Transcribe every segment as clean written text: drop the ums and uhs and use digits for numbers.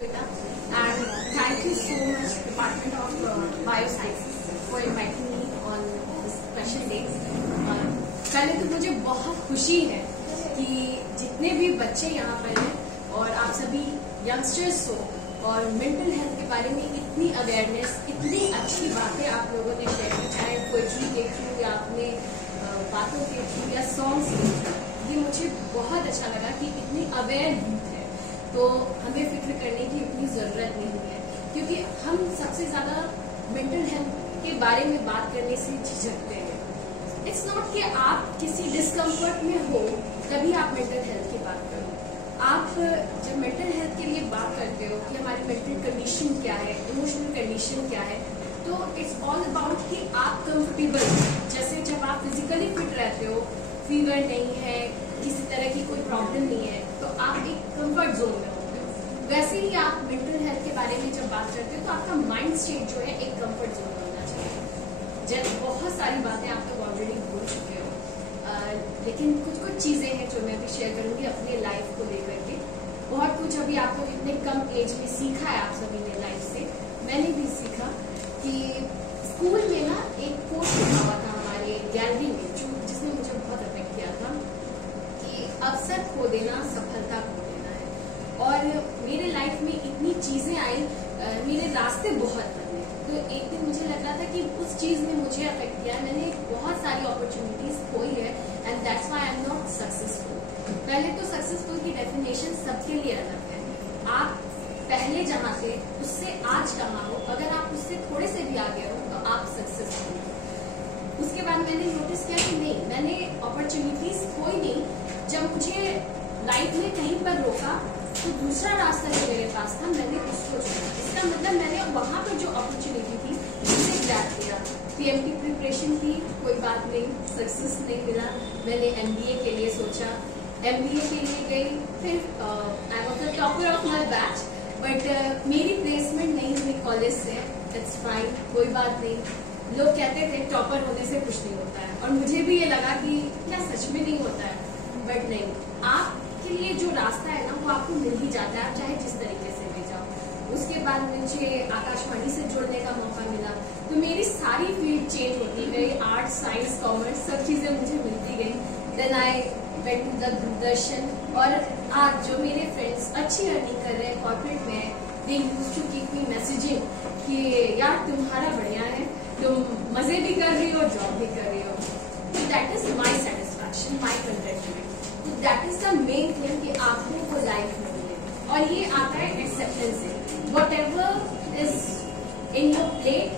And thank you so much, Department of Biosciences, for inviting me on this special day. पहले तो मुझे बहुत खुशी है कि जितने भी बच्चे यहाँ पर हैं और आप सभी यंगस्टर्स हो और मेंटल हेल्थ के बारे में इतनी अवेयरनेस, इतनी अच्छी बातें आप लोगों ने शेयर की, चाहे पोएट्री के थ्रू या अपने बातों के थ्रू या सॉन्ग्स के थ्रू, ये मुझे बहुत अच्छा लगा कि इतनी अवेयर यूथ है। तो हमें फिक्र करने की उतनी जरूरत नहीं है, क्योंकि हम सबसे ज्यादा मेंटल हेल्थ के बारे में बात करने से झिझकते हैं। इट्स नॉट कि आप किसी डिस्कम्फर्ट में हो तभी आप मेंटल हेल्थ की बात करो। आप जब मेंटल हेल्थ के लिए बात करते हो कि हमारी मेंटल कंडीशन क्या है, इमोशनल कंडीशन क्या है, तो इट्स ऑल अबाउट कि आप कंफर्टेबल, जैसे जब आप फिजिकली फिट रहते हो, फीवर नहीं है, किसी तरह की कोई प्रॉब्लम नहीं है, तो आप एक कंफर्ट जोन में होते हो। वैसे ही आप मेंटल हेल्थ के बारे में जब बात करते हो तो आपका माइंड स्टेट जो है एक कंफर्ट जोन होना चाहिए। जब बहुत सारी बातें आप लोग ऑलरेडी बोल चुके हो, लेकिन कुछ चीजें हैं जो मैं भी शेयर करूंगी अपने लाइफ को लेकर के। बहुत कुछ अभी आप लोग इतने कम एज में सीखा है आप सभी ने लाइफ से। मैंने भी सीखा कि स्कूल में ना एक कोर्स लिखा हुआ था हमारे गैलरी में, जिसने मुझे बहुत अफेक्ट किया था कि अवसर खो देना सफलता खो देना है। और मेरे लाइफ में इतनी चीजें आई, मेरे रास्ते बहुत बदले। तो एक दिन मुझे लग रहा था कि उस चीज ने मुझे अफेक्ट किया है, मैंने बहुत सारी अपॉर्चुनिटीज खोई है, and that's why I am not successful. पहले तो सक्सेसफुल की डेफिनेशन सबके लिए अलग है। आप पहले जहां थे उससे आज कहाँ हो, अगर आप उससे थोड़े से भी आगे हो तो आप सक्सेसफुल हो। उसके बाद मैंने नोटिस किया कि नहीं, मैंने अपॉर्चुनिटीज खोई नहीं। जब मुझे लाइफ में कहीं पर रोका तो दूसरा रास्ता जो मेरे पास था मैंने उसको चुना। इसका मतलब मैंने वहां पर जो अपॉर्चुनिटी थी उसे ग्रैब किया। पीएमटी प्रिपरेशन की, कोई बात नहीं, सक्सेस नहीं मिला। मैंने एमबीए के लिए सोचा, एमबीए के लिए गई, फिर I was the topper of my batch, but मेरी प्लेसमेंट नहीं हुई कॉलेज से। इट्स फाइन, कोई बात नहीं। लोग कहते थे टॉपर होने से कुछ नहीं होता है, और मुझे भी ये लगा कि क्या सच में नहीं होता है, बट नहीं, आपके लिए जो रास्ता है ना वो आपको मिल ही जाता है, आप चाहे जिस तरीके से भी जाओ। उसके बाद मुझे आकाशवाणी से जुड़ने का मौका मिला, तो मेरी सारी फील्ड चेंज होती गई, आर्ट, साइंस, कॉमर्स, सब चीजें मुझे मिलती गई। Then I went to the Doordarshan, और आज जो मेरे फ्रेंड्स अच्छी अर्निंग कर रहे हैं कॉर्पोरेट में, they used to keep me messaging कि यार तुम्हारा बढ़िया है, तुम मजे भी कर रही हो, जॉब भी कर रही हो। तो that is my satisfaction, my contentment. तो that is the main thing कि आपको वो लाइफ में मिले, और ये आता है एक्सेप्टेंस से। Whatever is in your plate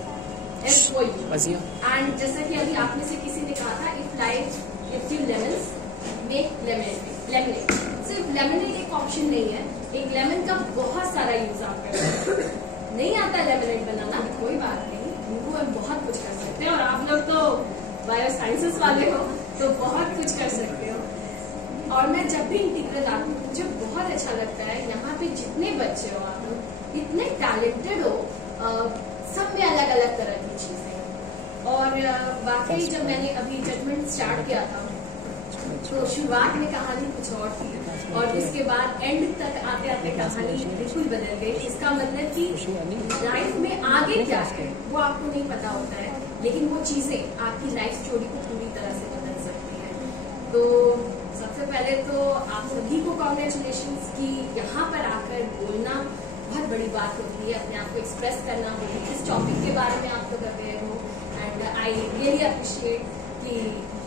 is for you. And जैसा कि अभी आप में से किसी ने कहा था, if life gives you lemons, make lemonade. सिर्फ लेमनेड एक ऑप्शन नहीं है, एक लेमन का बहुत सारा यूज आप कर सकते हैं। नहीं आता लेमनेड बनाना, कोई बात नहीं, नींबू में बहुत कुछ कर सकते हैं, और आप लोग तो बायोसाइंसेस वाले हो तो बहुत कुछ कर सकते हो। और मैं जब भी इंटीग्रल आती हूँ मुझे बहुत अच्छा लगता है। यहाँ पे जितने बच्चे हो आप लोग, इतने टैलेंटेड हो, सब में अलग अलग तरह की चीजें। और वाकई जब मैंने अभी जजमेंट स्टार्ट किया था तो शुरुआत में कहानी कुछ और थी, और उसके बाद एंड तक आते आते कहानी बिल्कुल बदल गई। इसका मतलब कि लाइफ में आगे क्या है वो आपको नहीं पता होता है, लेकिन वो चीजें आपकी लाइफ स्टोरी को पूरी तरह से बदल सकती है। तो सबसे पहले तो आप सभी को कॉन्ग्रेचुलेशंस कि यहाँ पर आकर बोलना बहुत बड़ी बात होती है, अपने आप को एक्सप्रेस करना होती है, इस टॉपिक के बारे में आप लोग अवेयर हो। एंड आई रियली अप्रिशिएट कि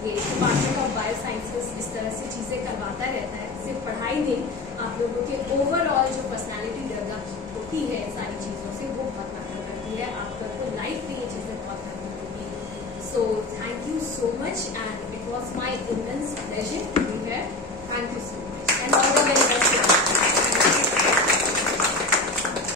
ये डिपार्टमेंट ऑफ बायोसाइंसेस इस तरह से चीजें करवाता रहता है। सिर्फ पढ़ाई नहीं, आप लोगों के ओवरऑल जो पर्सनैलिटी डेवलप होती है सारी चीजों से, वो बहुत मैटर करती है। आपको लाइफ में ये चीजें बहुत मैटर होती है। So thank you so much, and it was my immense pleasure to be here. Thank you so much, and all the best.